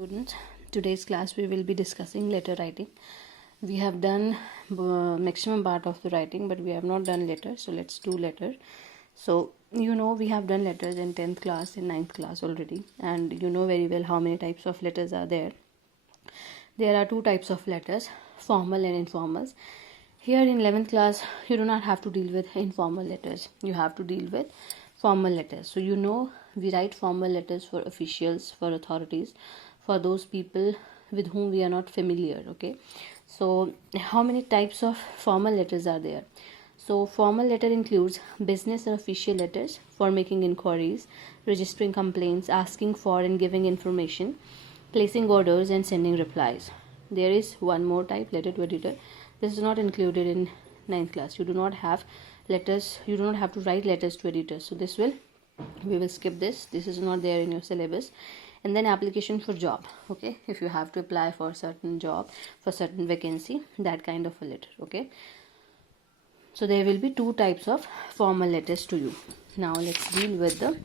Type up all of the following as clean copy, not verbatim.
Students, today's class we will be discussing letter writing. We have done maximum part of the writing, but we have not done letter. So let's do letter. So we have done letters in 10th class, in 9th class already, and you know very well how many types of letters are there. There are two types of letters, formal and informals. Here in 11th class, you do not have to deal with informal letters. You have to deal with formal letters. So we write formal letters for officials, for authorities, for those people with whom we are not familiar. Okay, so how many types of formal letters are there? So formal letter includes business or official letters for making inquiries, registering complaints, asking for and giving information, placing orders and sending replies. There is one more type, letter to editor. This is not included in 9th class. You do not have letters, you do not have to write letters to editors. So we will skip this. This is not there in your syllabus. And then application for job. Okay, if you have to apply for certain job, for certain vacancy, that kind of a letter. Okay, so there will be two types of formal letters to you. Now let's deal with the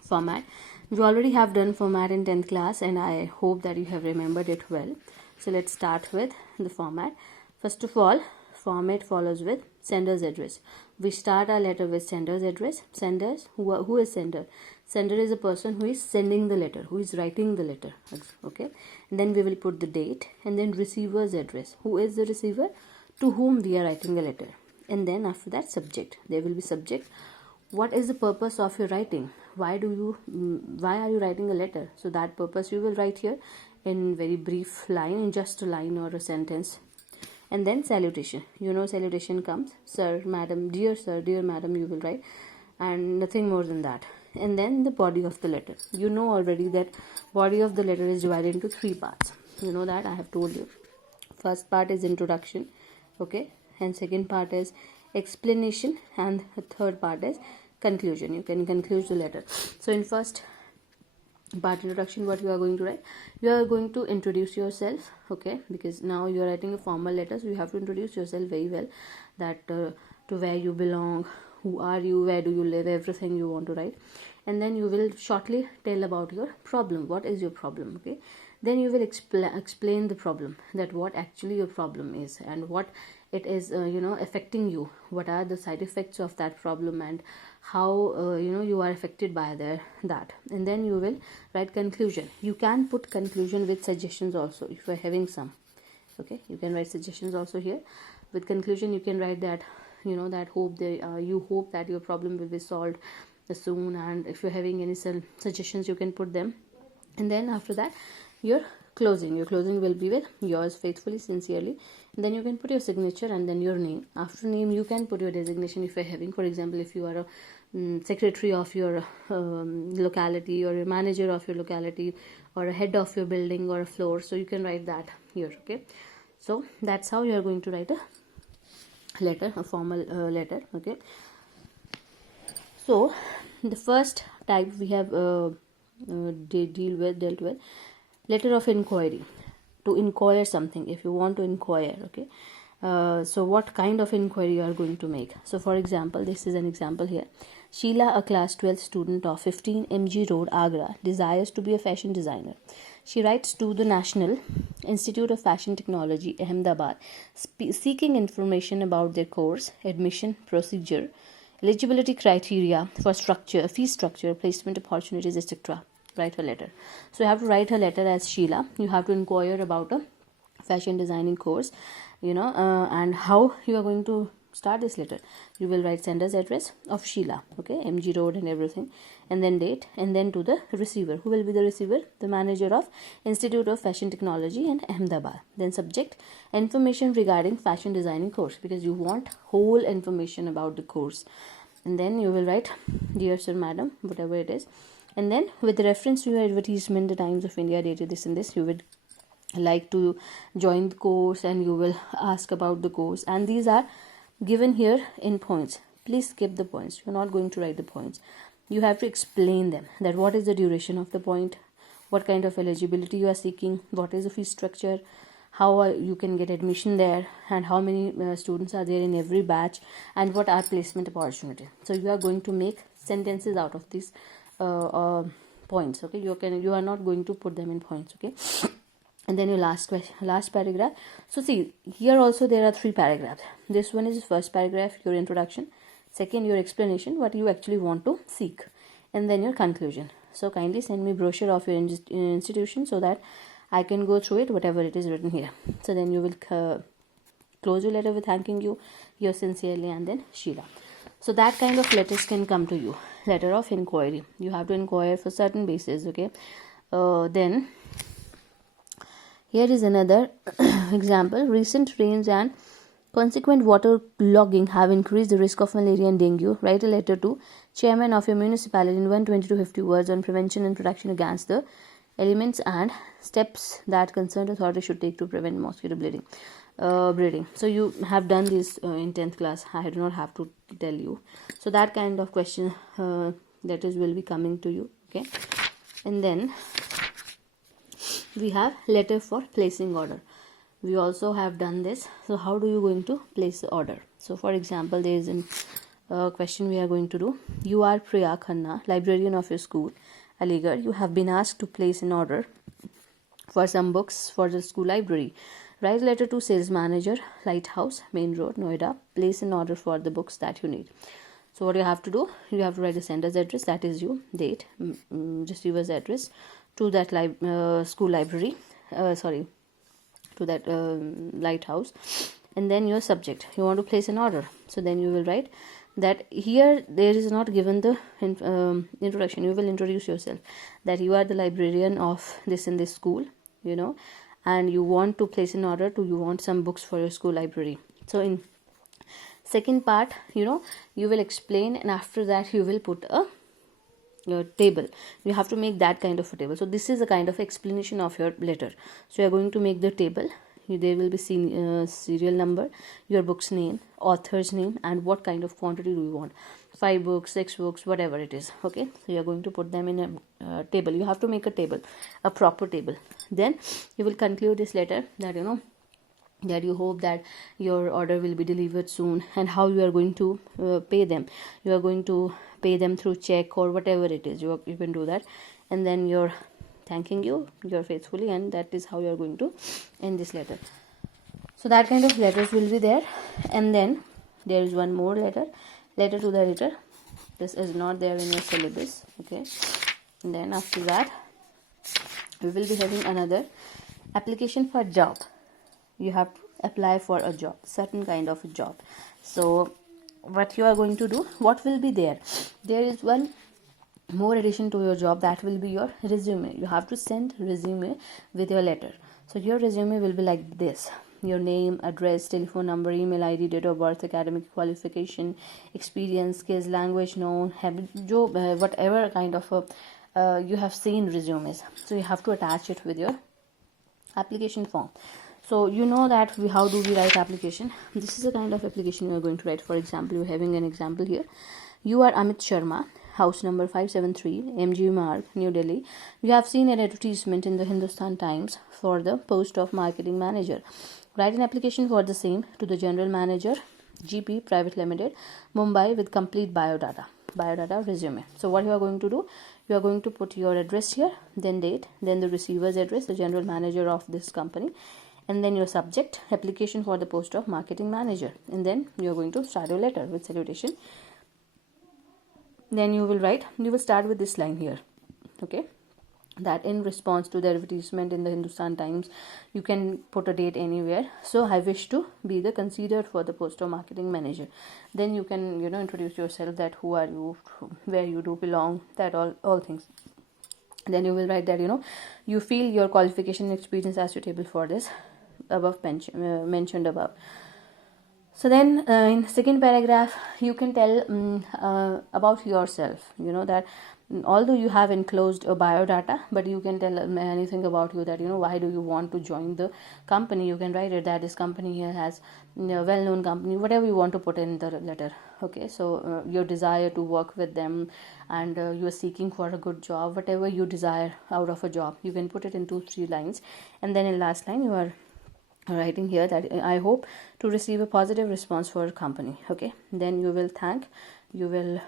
format. We already have done format in 10th class, and I hope that you have remembered it well. So let's start with the format. First of all, format follows with sender's address. We start our letter with sender's address. Senders, who is sender? Sender is a person who is sending the letter, who is writing the letter. Okay, and then we will put the date, and then receiver's address. Who is the receiver? To whom we are writing the letter. And then after that, subject. There will be subject. What is the purpose of your writing? Why are you writing a letter? So that purpose you will write here in very brief line, in just a line or a sentence. And then salutation. Salutation comes, sir, madam, dear sir, dear madam, you will write, and nothing more than that. And then the body of the letter. You know already that body of the letter is divided into three parts. You know that, I have told you. First part is introduction, okay, and second part is explanation, and the third part is conclusion. You can conclude the letter. So in first part, introduction, what you are going to write? You are going to introduce yourself, okay, because now you are writing a formal letter, so you have to introduce yourself very well, that to where you belong, who are you, where do you live, everything you want to write. And then you will shortly tell about your problem. What is your problem? Okay, then you will explain the problem, that what actually your problem is and what it is affecting you, what are the side effects of that problem, and how you are affected by that. And then you will write conclusion. You can put conclusion with suggestions also if you are having some. Okay, you can write suggestions also here. With conclusion you can write that that you hope that your problem will be solved soon, and if you're having any suggestions you can put them. And then after that, your closing will be with yours faithfully, sincerely. And then you can put your signature and then your name. After name you can put your designation if you're having. For example, if you are a secretary of your locality, or a manager of your locality, or a head of your building or a floor, so you can write that here. Okay, so that's how you are going to write a letter, a formal letter. Okay, so the first type we have dealt with letter of inquiry. To inquire something, if you want to inquire. Okay, so what kind of inquiry you are going to make? So for example, this is an example here. Sheila, a class 12 student of 15 MG Road, Agra, desires to be a fashion designer. She writes to the National Institute of Fashion Technology, Ahmedabad, seeking information about their course, admission procedure, eligibility criteria for structure, fee structure, placement opportunities, etc. Write her letter. So you have to write her letter as Sheila. You have to inquire about a fashion designing course, and how you are going to start this letter. You will write sender's address of Sheila, okay, MG Road and everything, and then date, and then to the receiver. Who will be the receiver? The manager of Institute of Fashion Technology and Ahmedabad. Then subject, information regarding fashion designing course, because you want whole information about the course. And then you will write dear sir, madam, whatever it is. And then with reference to your advertisement, the Times of India dated this and this, you would like to join the course, and you will ask about the course. And these are given here in points. Please skip the points. You're not going to write the points. You have to explain them, that what is the duration of the point, what kind of eligibility you are seeking, what is the fee structure, how you can get admission there, and how many students are there in every batch, and what are placement opportunities. So you are going to make sentences out of this points. Okay, you are not going to put them in points. Okay, and then your last paragraph. So see, here also there are 3 paragraphs. This one is first paragraph, your introduction, second your explanation, what you actually want to seek, and then your conclusion. So kindly send me brochure of your institution so that I can go through it, whatever it is written here. So then you will close your letter with thanking you, yours sincerely, and then Sheila. So that kind of letters can come to you. Letter of inquiry, you have to inquire for certain basis. Okay, then here is another example. Recent rains and consequent water logging have increased the risk of malaria and dengue. Write a letter to chairman of your municipality in 120 to 50 words on prevention and protection against the elements and steps that concerned authority should take to prevent mosquito breeding. So you have done this in 10th class. I do not have to tell you. So that kind of question letters will be coming to you. Okay, and then we have letter for placing order. We also have done this. So how do you going to place the order? So for example, there is a question we are going to do. You are Priya Khanna, librarian of your school, Aligarh. You have been asked to place an order for some books for the school library. Write a letter to sales manager, Lighthouse, Main Road, Noida. Place an order for the books that you need. So what you have to do, you have to write the sender's address, that is you, date, receiver's address, to that school library, to that Lighthouse, and then your subject. You want to place an order, so then you will write that here there is not given the introduction. You will introduce yourself that you are the librarian of this in this school, and you want to place an order you want some books for your school library. So in second part, you will explain, and after that you will put your table. You have to make that kind of a table. So this is a kind of explanation of your letter. So you are going to make the table. There will be serial number, your book's name, author's name, and what kind of quantity do you want. 5 books, 6 books, whatever it is. Okay, so you are going to put them in a table. You have to make a table, a proper table. Then you will conclude this letter that that you hope that your order will be delivered soon, and how you are going to pay them. You are going to pay them through check or whatever it is. You can do that, and then you're thanking you faithfully, and that is how you are going to end this letter. So that kind of letters will be there. And then there is one more letter to the editor. This is not there in your syllabus. Okay, and then after that we will be having another application for job. You have to apply for a job, certain kind of a job. So what you are going to do, what will be there is one more addition to your job, that will be your resume. You have to send resume with your letter. So your resume will be like this: your name, address, telephone number, email ID, date of birth, academic qualification, experience, skills, language known, habit, whatever kind of you have seen resumes. So you have to attach it with your application form. So you know that how do we write application. This is a kind of application you are going to write. For example, you're having an example here. You are Amit Sharma, house number 573, MG Marg, New Delhi. You have seen an advertisement in the Hindustan Times for the post of marketing manager. Write an application for the same to the general manager, GP Private Limited, Mumbai, with complete biodata resume. So what you are going to do, you are going to put your address here, then date, then the receiver's address, the general manager of this company, and then your subject, application for the post of marketing manager, and then you are going to start your letter with salutation. Then you will start with this line here. Okay, that in response to the advertisement in the Hindustan Times, you can put a date anywhere. So I wish to be the considered for the post of marketing manager. Then you can introduce yourself, that who are you, where you do belong, that all things. Then you will write that you feel your qualification and experience are suitable for this above mentioned above. So then in second paragraph you can tell about yourself, that although you have enclosed a biodata, but you can tell anything about you, that why do you want to join the company. You can write it that this company here has well-known company, whatever you want to put in the letter. Okay, so your desire to work with them, and you are seeking for a good job, whatever you desire out of a job, you can put it in 2-3 lines. And then in last line you are writing here that I hope to receive a positive response for a company. Okay, then you will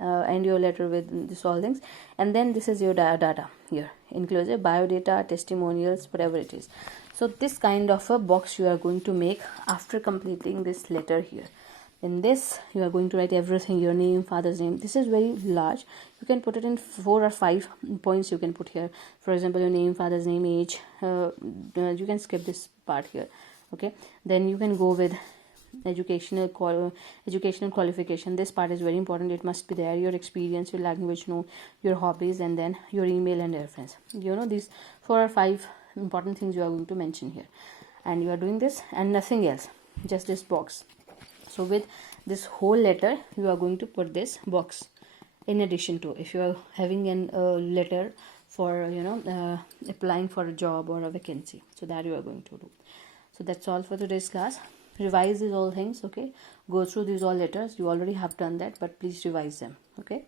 end your letter with this all things, and then this is your data here, enclosure, biodata, testimonials, whatever it is. So this kind of a box you are going to make after completing this letter here. In this you are going to write everything, your name, father's name. This is very large, you can put it in 4 or 5 points you can put here. For example, your name, father's name, age, you can skip this part here. Okay, then you can go with educational qualification. This part is very important, it must be there. Your experience, your language, your hobbies, and then your email and reference. These 4 or 5 important things you are going to mention here, and you are doing this and nothing else, just this box. So with this whole letter you are going to put this box in addition to, if you are having a letter for applying for a job or a vacancy, so that you are going to do. So that's all for today's class. Revise these all things, okay? Go through these all letters, you already have done that, but please revise them, okay?